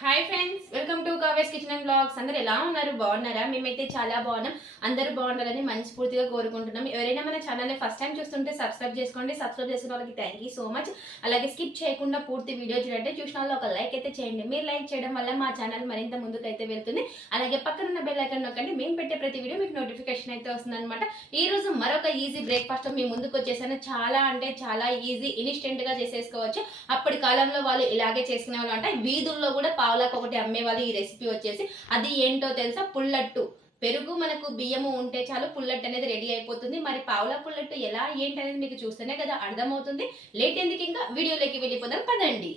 Hi friends welcome to Kave's kitchen and blogs అందరు ఎలా ఉన్నారు? బాగున్నారా? మేమైతే చాలా బాగున్నాం. అందరూ బాగుండాలని మనస్ఫూర్తిగా కోరుకుంటున్నాం. ఎవరైనా మన ఛానల్ని ఫస్ట్ టైం చూస్తుంటే సబ్స్క్రైబ్ చేసుకోండి. సబ్స్క్రైబ్ చేసిన వాళ్ళకి థ్యాంక్ యూ సో మచ్ అలాగే స్కిప్ చేయకుండా పూర్తి వీడియో చూడండి. చూసిన వాళ్ళు ఒక లైక్ అయితే చేయండి. మీరు లైక్ చేయడం వల్ల మా ఛానల్ మరింత ముందుకైతే వెళ్తుంది. అలాగే పక్కన ఉన్న బెల్ ఐకన్ నొక్కండి. మేము పెట్టే ప్రతి వీడియో మీకు నోటిఫికేషన్ అయితే వస్తుంది అనమాట ఈ రోజు మరొక ఈజీ బ్రేక్ఫాస్ట్ మీ ముందుకు వచ్చేసాను. చాలా అంటే చాలా ఈజీ ఇన్స్టెంట్గా చేసేసుకోవచ్చు. అప్పటి కాలంలో వాళ్ళు ఇలాగే చేసుకునే వాళ్ళు అంటే. వీధుల్లో కూడా పావులకు ఒకటి అమ్మేవాళ్ళు ఈ రెసిపీ వచ్చేసి. అది ఏంటో తెలుసా? పుల్లట్టు. పెరుగు మనకు బియ్యము ఉంటే చాలు పుల్లట్టు అనేది రెడీ అయిపోతుంది. మరి పావుల పుల్లట్టు ఎలా ఏంటి అనేది మీకు చూస్తేనే కదా అర్థమవుతుంది. లేట్ ఎందుకు ఇంకా? వీడియోలోకి వెళ్ళిపోదాం. పదండి.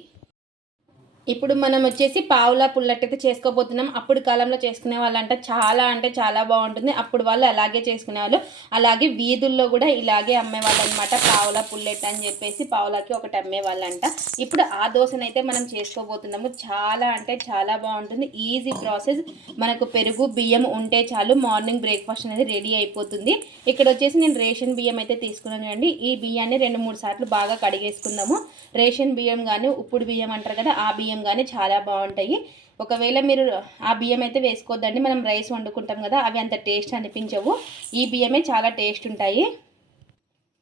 ఇప్పుడు మనం వచ్చేసి పావులా పుల్లట్టు అయితే చేసుకోబోతున్నాం. అప్పుడు కాలంలో చేసుకునే వాళ్ళంట చాలా అంటే చాలా బాగుంటుంది. అప్పుడు వాళ్ళు అలాగే చేసుకునేవాళ్ళు. అలాగే వీధుల్లో కూడా ఇలాగే అమ్మేవాళ్ళు అనమాట పావులా పుల్లెట్ అని చెప్పేసి పావులాకి ఒకటి అమ్మేవాళ్ళంట. ఇప్పుడు ఆ దోశనైతే మనం చేసుకోబోతున్నాము. చాలా అంటే చాలా బాగుంటుంది. Easy process. మనకు పెరుగు బియ్యం ఉంటే చాలు మార్నింగ్ బ్రేక్ఫాస్ట్ అనేది రెడీ అయిపోతుంది. ఇక్కడ వచ్చేసి నేను రేషన్ బియ్యం అయితే తీసుకున్నాను అండి. ఈ బియ్యాన్ని రెండు మూడు సార్లు బాగా కడిగేసుకుందాము. రేషన్ బియ్యం కానీ ఉప్పుడు బియ్యం అంటారు కదా ఆ బియ్యం బియ్యం కానీ చాలా బాగుంటాయి. ఒకవేళ మీరు ఆ బియ్యం అయితే వేసుకోవద్దండి మనం రైస్ వండుకుంటాం కదా అవి అంత టేస్ట్ అనిపించవు. ఈ బియ్యమే చాలా టేస్ట్ ఉంటాయి.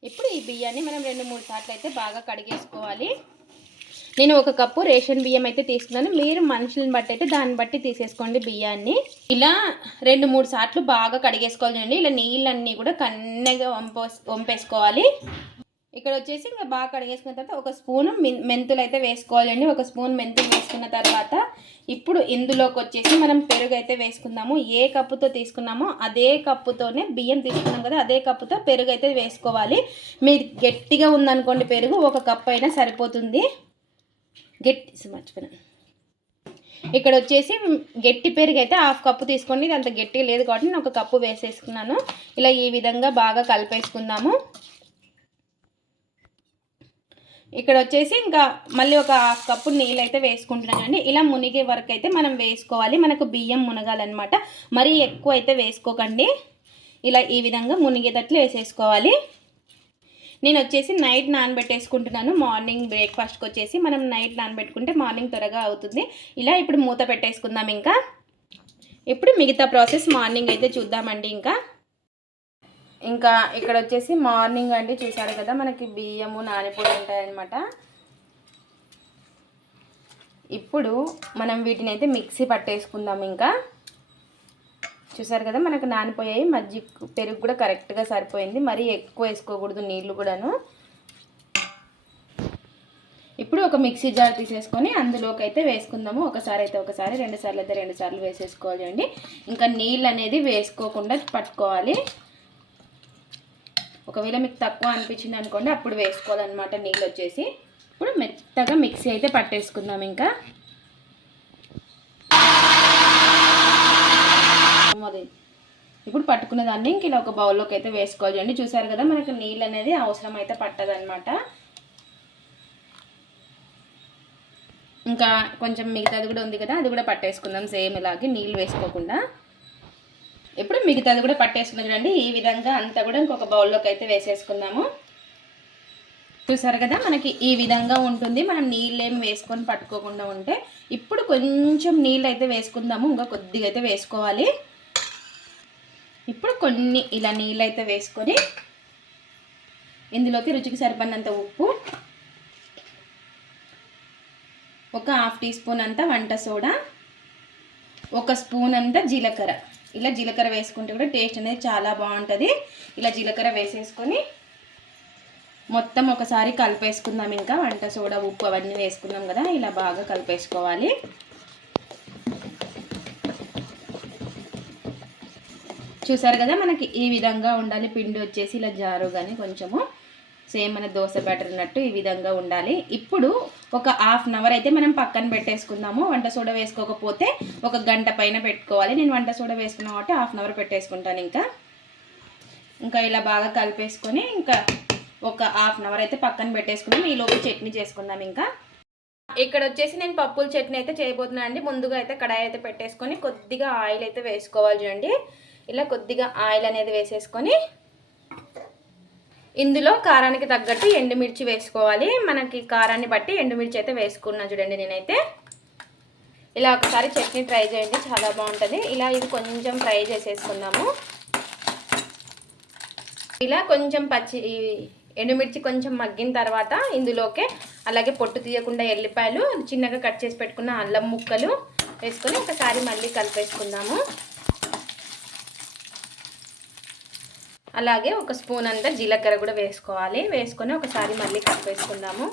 ఇప్పుడు ఈ బియ్యాన్ని మనం రెండు మూడు సార్లు అయితే బాగా కడిగేసుకోవాలి. నేను ఒక కప్పు రేషన్ బియ్యం అయితే తీసుకున్నాను. మీరు మనుషులను బట్టి అయితే దాన్ని బట్టి తీసేసుకోండి బియ్యాన్ని. ఇలా రెండు మూడు సార్లు బాగా కడిగేసుకోవాలండి. ఇలా నీళ్ళన్నీ కూడా కన్నగా వంపేసుకోవాలి. ఇక్కడ వచ్చేసి ఇంకా బాగా కడిగేసుకున్న తర్వాత ఒక స్పూన్ మెంతులు అయితే వేసుకోవాలండి. ఒక స్పూన్ మెంతులు వేసుకున్న తర్వాత ఇప్పుడు ఇందులోకి వచ్చేసి మనం పెరుగు అయితే వేసుకుందాము. ఏ కప్పుతో తీసుకున్నామో అదే కప్పుతోనే బియ్యం తీసుకున్నాం కదా అదే కప్పుతో పెరుగు అయితే వేసుకోవాలి. మీరు గట్టిగా ఉందనుకోండి పెరుగు ఒక కప్పు అయినా సరిపోతుంది. గట్టి మర్చిపోయినా. ఇక్కడ వచ్చేసి గట్టి పెరుగు అయితే హాఫ్ కప్పు తీసుకోండి. ఇది అంత గట్టిగా లేదు కాబట్టి నేను ఒక కప్పు వేసేసుకున్నాను. ఇలా ఈ విధంగా బాగా కలిపేసుకుందాము. ఇక్కడ వచ్చేసి ఇంకా మళ్ళీ ఒక హాఫ్ కప్పు నీళ్ళు అయితే వేసుకుంటున్నానండి ఇలా మునిగే వరకు అయితే మనం వేసుకోవాలి. మనకు బియ్యం మునగాలన్నమాట. మరీ ఎక్కువ అయితే వేసుకోకండి. ఇలా ఈ విధంగా మునిగేటట్లు వేసేసుకోవాలి. నేను వచ్చేసి నైట్ నానబెట్టేసుకుంటున్నాను. మార్నింగ్ బ్రేక్ఫాస్ట్కి వచ్చేసి మనం నైట్ నానబెట్టుకుంటే మార్నింగ్ త్వరగా అవుతుంది. ఇలా ఇప్పుడు మూత పెట్టేసుకుందాం ఇంకా. ఇప్పుడు మిగతా ప్రాసెస్ మార్నింగ్ అయితే చూద్దామండి ఇంకా. ఇంకా ఇక్కడ వచ్చేసి మార్నింగ్ అండి చూసారు కదా మనకి బియ్యము నానిపోయి ఉంటాయన్నమాట. ఇప్పుడు మనం వీటిని అయితే మిక్సీ పట్టేసుకుందాం ఇంకా. చూసారు కదా మనకు నానిపోయాయి మజ్జి పెరుగు కూడా కరెక్ట్గా సరిపోయింది మరీ ఎక్కువ వేసుకోకూడదు నీళ్ళు కూడాను. ఇప్పుడు ఒక మిక్సీ జార్ తీసేసుకొని అందులోకి అయితే వేసుకుందాము. ఒకసారి అయితే ఒకసారి రెండు సార్లు అయితే రెండు సార్లు వేసేసుకోవాలి అండి ఇంకా నీళ్ళు అనేది వేసుకోకుండా పట్టుకోవాలి. ఒకవేళ మీకు తక్కువ అనిపించింది అనుకోండి అప్పుడు వేసుకోవాలన్నమాట నీళ్ళు వచ్చేసి. ఇప్పుడు మెత్తగా మిక్సీ అయితే పట్టేసుకుందాం ఇంకా. ఇప్పుడు పట్టుకున్న దాన్ని ఇంక ఇలా ఒక బౌల్లోకి అయితే వేసుకోవాలి అండి చూసారు కదా మనకు నీళ్ళు అనేది అవసరం అయితే పట్టదనమాట ఇంకా కొంచెం మిగతాది కూడా ఉంది కదా అది కూడా పట్టేసుకుందాం. సేమ్ ఇలాగే నీళ్ళు వేసుకోకుండా. ఇప్పుడు మిగతాది కూడా పట్టేసుకున్నాం చూడండి. ఈ విధంగా అంతా కూడా ఇంకొక బౌల్లోకి అయితే వేసేసుకుందాము. చూసారు కదా మనకి ఈ విధంగా ఉంటుంది. మనం నీళ్ళు ఏమి వేసుకొని పట్టుకోకుండా ఉంటే ఇప్పుడు కొంచెం నీళ్ళు అయితే వేసుకుందాము. ఇంకా కొద్దిగా అయితే వేసుకోవాలి. ఇప్పుడు కొన్ని ఇలా నీళ్ళు అయితే వేసుకొని ఇందులోకి రుచికి సరిపడినంత ఉప్పు ఒక హాఫ్ టీ స్పూన్ అంత వంట సోడా ఒక స్పూన్ అంత జీలకర్ర. ఇలా జీలకర్ర వేసుకుంటే కూడా టేస్ట్ అనేది చాలా బాగుంటుంది. ఇలా జీలకర్ర వేసేసుకొని మొత్తం ఒకసారి కలిపేసుకుందాం ఇంకా. వంట సోడా ఉప్పు అవన్నీ వేసుకుందాం కదా ఇలా బాగా కలిపేసుకోవాలి. చూసారు కదా మనకి ఈ విధంగా ఉండాలి. పిండి వచ్చేసి ఇలా జారు కానీ కొంచెము సేమ్ మన దోశ బ్యాటర్ ఉన్నట్టు ఈ విధంగా ఉండాలి. ఇప్పుడు ఒక హాఫ్ అన్ అవర్ అయితే మనం పక్కన పెట్టేసుకుందాము. వంట సోడా వేసుకోకపోతే ఒక గంట పైన పెట్టుకోవాలి. నేను వంట సోడా వేసుకున్నాను కాబట్టి హాఫ్ అన్ అవర్ పెట్టేసుకుంటాను ఇంకా. ఇంకా ఇలా బాగా కలిపేసుకొని ఇంకా ఒక హాఫ్ అన్ అవర్ అయితే పక్కన పెట్టేసుకున్నాం ఈలోపు చట్నీ చేసుకుందాం ఇంకా. ఇక్కడ వచ్చేసి నేను పప్పుల చట్నీ అయితే చేయబోతున్నాను అండి. ముందుగా అయితే కడాయి అయితే పెట్టేసుకొని కొద్దిగా ఆయిల్ అయితే వేసుకోవాలి చూడండి. ఇలా కొద్దిగా ఆయిల్ అనేది వేసేసుకొని ఇందులో కారానికి తగ్గట్టు ఎండుమిర్చి వేసుకోవాలి. మనకి కారాన్ని బట్టి ఎండుమిర్చి అయితే వేసుకున్నా చూడండి నేనైతే. ఇలా ఒకసారి చట్నీ ట్రై చేయండి చాలా బాగుంటుంది. ఇలా ఇది కొంచెం ఫ్రై చేసేసుకుందాము. ఇలా కొంచెం పచ్చి ఎండుమిర్చి కొంచెం మగ్గిన తర్వాత ఇందులోకే అలాగే పొట్టు తీయకుండా ఎల్లిపాయలు చిన్నగా కట్ చేసి పెట్టుకున్న అల్లం ముక్కలు వేసుకొని ఒకసారి మళ్ళీ కలిపేసుకుందాము. అలాగే ఒక స్పూన్ అంతా జీలకర్ర కూడా వేసుకోవాలి. వేసుకొని ఒకసారి మళ్ళీ కలిపేసుకుందాము.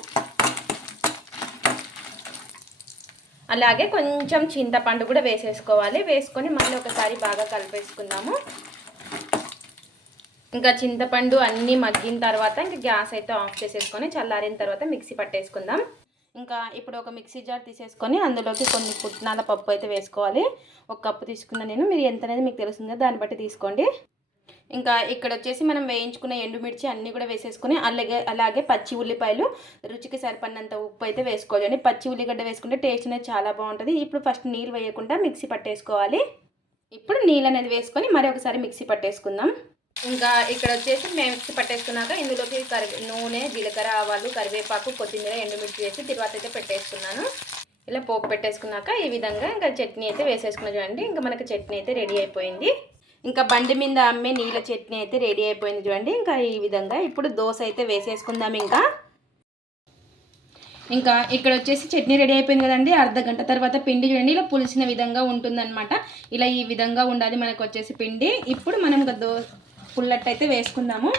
అలాగే కొంచెం చింతపండు కూడా వేసేసుకోవాలి. వేసుకొని మళ్ళీ ఒకసారి బాగా కలిపేసుకుందాము. ఇంకా చింతపండు అన్నీ మగ్గిన తర్వాత ఇంకా గ్యాస్ అయితే ఆఫ్ చేసేసుకొని చల్లారిన తర్వాత మిక్సీ పట్టేసుకుందాం. ఇంకా ఇప్పుడు ఒక మిక్సీ జార్ తీసేసుకొని అందులోకి కొన్ని పుట్నాల పప్పు అయితే వేసుకోవాలి. ఒక కప్పు తీసుకున్న నేను. మీరు ఎంత అనేది మీకు తెలుస్తుంది దాన్ని బట్టి తీసుకోండి. ఇంకా ఇక్కడ వచ్చేసి మనం వేయించుకున్న ఎండుమిర్చి అన్నీ కూడా వేసేసుకుని అలాగే అలాగే పచ్చి ఉల్లిపాయలు రుచికి సరిపడినంత ఉప్పు అయితే వేసుకోవాలి. పచ్చి ఉల్లిగడ్డ వేసుకుంటే టేస్ట్ అనేది చాలా బాగుంటుంది. ఇప్పుడు ఫస్ట్ నీళ్ళు వేయకుండా మిక్సీ పట్టేసుకోవాలి. ఇప్పుడు నీళ్ళు అనేది వేసుకొని మరి ఒకసారి మిక్సీ పట్టేసుకుందాం. ఇంకా ఇక్కడ వచ్చేసి మేము మిక్సీ పట్టేసుకున్నాక ఇందులోకి కరి నూనె జీలకర్ర ఆవాలు కరివేపాకు కొత్తిమీర ఎండుమిర్చి వేసి తర్వాత అయితే పెట్టేసుకున్నాను. ఇలా పోపు పెట్టేసుకున్నాక ఈ విధంగా ఇంకా చట్నీ అయితే వేసేసుకున్నా చూడండి. ఇంకా మనకి చట్నీ అయితే రెడీ అయిపోయింది. ఇంకా బండి మీద అమ్మే నీళ్ళ చట్నీ అయితే రెడీ అయిపోయింది చూడండి. ఇంకా ఈ విధంగా ఇప్పుడు దోశ అయితే వేసేసుకుందాం ఇంకా. ఇంకా ఇక్కడ వచ్చేసి చట్నీ రెడీ అయిపోయింది కదండి. అర్ధ గంట తర్వాత పిండి చూడండి. ఇలా పులిసిన విధంగా ఉంటుందన్నమాట. ఇలా ఈ విధంగా ఉండాలి మనకు వచ్చేసి పిండి. ఇప్పుడు మనం ఇంకా దో పుల్లట్ అయితే వేసుకుందాము.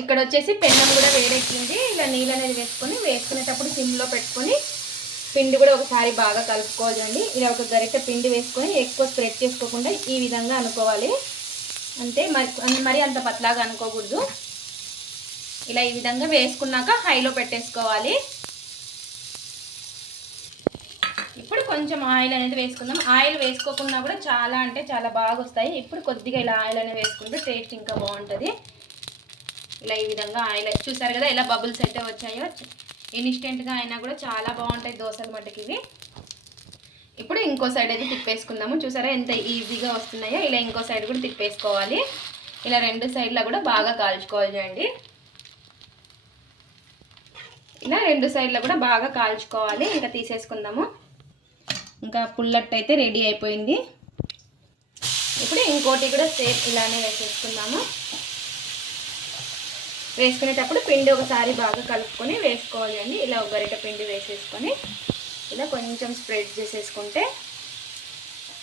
ఇక్కడ వచ్చేసి పెన్నం కూడా వేడెక్కింది. ఇలా నీళ్ళు అనేది వేసుకొని వేసుకునేటప్పుడు సిమ్లో పెట్టుకొని పిండి కూడా ఒకసారి బాగా కలుపుకోవాలండి. ఇలా ఒక గరిటె పిండి వేసుకొని ఎక్కువ స్ప్రెడ్ చేసుకోకుండా ఈ విధంగా అనుకోవాలి. అంతే మరి మరి అంత పతలాగా అనుకోకూడదు. ఇలా ఈ విధంగా వేసుకున్నాక హైలో పెట్టేసుకోవాలి. ఇప్పుడు కొంచెం ఆయిల్ అనేది వేసుకుందాం. ఆయిల్ వేసుకోకుండా కూడా చాలా అంటే చాలా బాగా వస్తాయి. ఇప్పుడు కొద్దిగా ఇలా ఆయిల్ అనేది వేసుకుంటే టేస్ట్ ఇంకా బాగుంటుంది. ఇలా ఈ విధంగా ఆయిల్ చూసారు కదా ఇలా బబుల్స్ అయితే వచ్చాయో ఇన్స్టెంట్గా అయినా కూడా చాలా బాగుంటాయి దోశలు మటుకు ఇవి. ఇప్పుడు ఇంకో సైడ్ అయితే తిప్పేసుకుందాము. చూసారా ఎంత ఈజీగా వస్తున్నాయో. ఇలా ఇంకో సైడ్ కూడా తిప్పేసుకోవాలి. ఇలా రెండు సైడ్లో కూడా బాగా కాల్చుకోవాలి చూడండి. ఇలా రెండు సైడ్లో కూడా బాగా కాల్చుకోవాలి. ఇంకా తీసేసుకుందాము. ఇంకా పుల్లట్ అయితే రెడీ అయిపోయింది. ఇప్పుడు ఇంకోటి కూడా సేమ్ ఇలానే వేసేసుకుందాము. వేసుకునేటప్పుడు పిండి ఒకసారి బాగా కలుపుకొని వేసుకోవాలి అండి. ఇలా ఒక గరిట పిండి వేసేసుకొని ఇలా కొంచెం స్ప్రెడ్ చేసేసుకుంటే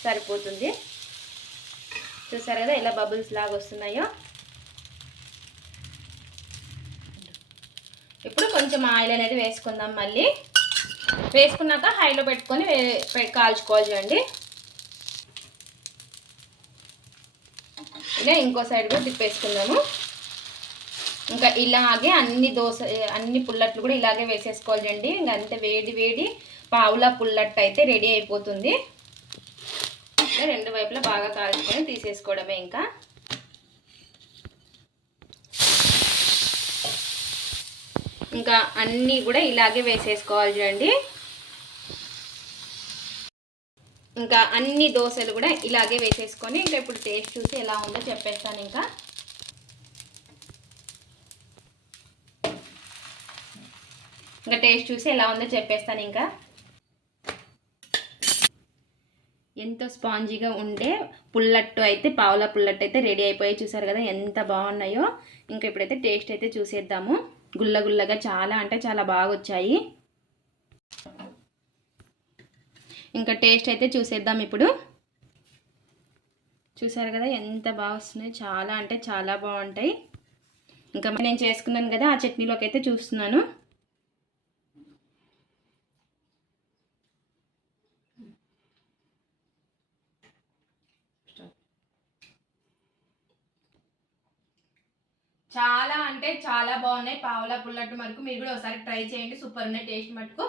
సరిపోతుంది. చూసారు కదా ఇలా బబుల్స్ లాగా వస్తున్నాయో? ఇప్పుడు కొంచెం ఆయిల్ అనేది వేసుకుందాం మళ్ళీ. వేసుకున్నాక హైలో పెట్టుకొని కాల్చుకోవాలి చూడండి ఇలా ఇంకో సైడ్ కూడా తిప్పేసుకుందాము. ఇంకా ఇలాగే అన్ని దోశ అన్ని పుల్లట్లు కూడా ఇలాగే వేసేసుకోవాలి ఇంకా అంతే వేడి వేడి పావులా పుల్లట్ అయితే రెడీ అయిపోతుంది. రెండు వైపులా బాగా కాల్చుకొని తీసేసుకోవడమే ఇంకా. ఇంకా అన్నీ కూడా ఇలాగే వేసేసుకోవాలి చూడండి ఇంకా అన్ని దోశలు కూడా ఇలాగే వేసేసుకొని ఇంకా ఇప్పుడు టేస్ట్ చూసి ఎలా ఉందో చెప్పేస్తాను ఇంకా. ఇంకా టేస్ట్ చూసి ఎలా ఉందో చెప్పేస్తాను ఇంకా. ఎంతో స్పాంజీగా ఉండే పుల్లట్టు అయితే పావుల పుల్లట్టు అయితే రెడీ అయిపోయి చూసారు కదా ఎంత బాగున్నాయో. ఇంకా ఇప్పుడైతే టేస్ట్ అయితే చూసేద్దాము. గుల్ల గుల్లగా చాలా అంటే చాలా బాగా వచ్చాయి. ఇంకా టేస్ట్ అయితే చూసేద్దాం ఇప్పుడు. చూసారు కదా ఎంత బాగా వస్తున్నాయి. చాలా అంటే చాలా బాగుంటాయి. ఇంకా నేను చేసుకున్నాను కదా ఆ చట్నీలోకి అయితే చూస్తున్నాను. చాలా అంటే చాలా బాగున్నాయి. పావులా పుల్లట్టు మటుకు మీరు కూడా ఒకసారి ట్రై చేయండి. సూపర్ ఉన్నాయి. టేస్ట్ మటుకు.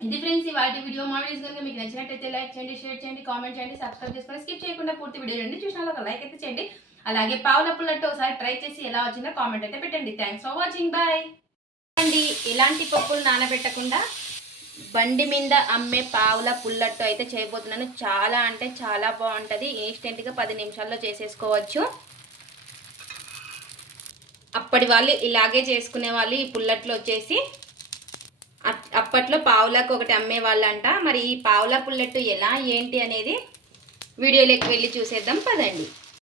ఇది ఫ్రెండ్స్ వాటి వీడియో మా వీడియోస్ కనుక మీకు నచ్చినట్టయితే లైక్ చేయండి షేర్ చేయండి కామెంట్ చేయండి సబ్స్క్రైబ్ చేసుకొని స్కిప్ చేయకుండా పూర్తి వీడియో రెండు చూసిన ఒక లైక్ అయితే చేయండి. అలాగే పావుల పుల్లట్టు ఒకసారి ట్రై చేసి ఎలా వచ్చిందో కామెంట్ అయితే పెట్టండి. థ్యాంక్స్ ఫర్ వాచింగ్ బాయ్ అండి ఎలాంటి పప్పులు నానబెట్టకుండా బండి మీద అమ్మే పావుల పుల్లట్టు అయితే చేయబోతున్నాను. చాలా అంటే చాలా బాగుంటుంది. ఇన్స్టెంట్గా పది నిమిషాల్లో చేసేసుకోవచ్చు. అప్పటి వాళ్ళు ఇలాగే చేసుకునే వాళ్ళు ఈ పుల్లట్లు వచ్చేసి అప్- అప్పట్లో పావులకు ఒకటి అమ్మే వాళ్ళంట. మరి ఈ పావులా పుల్లెట్టు ఎలా ఏంటి అనేది వీడియోలోకి వెళ్ళి చూసేద్దాం. పదండి.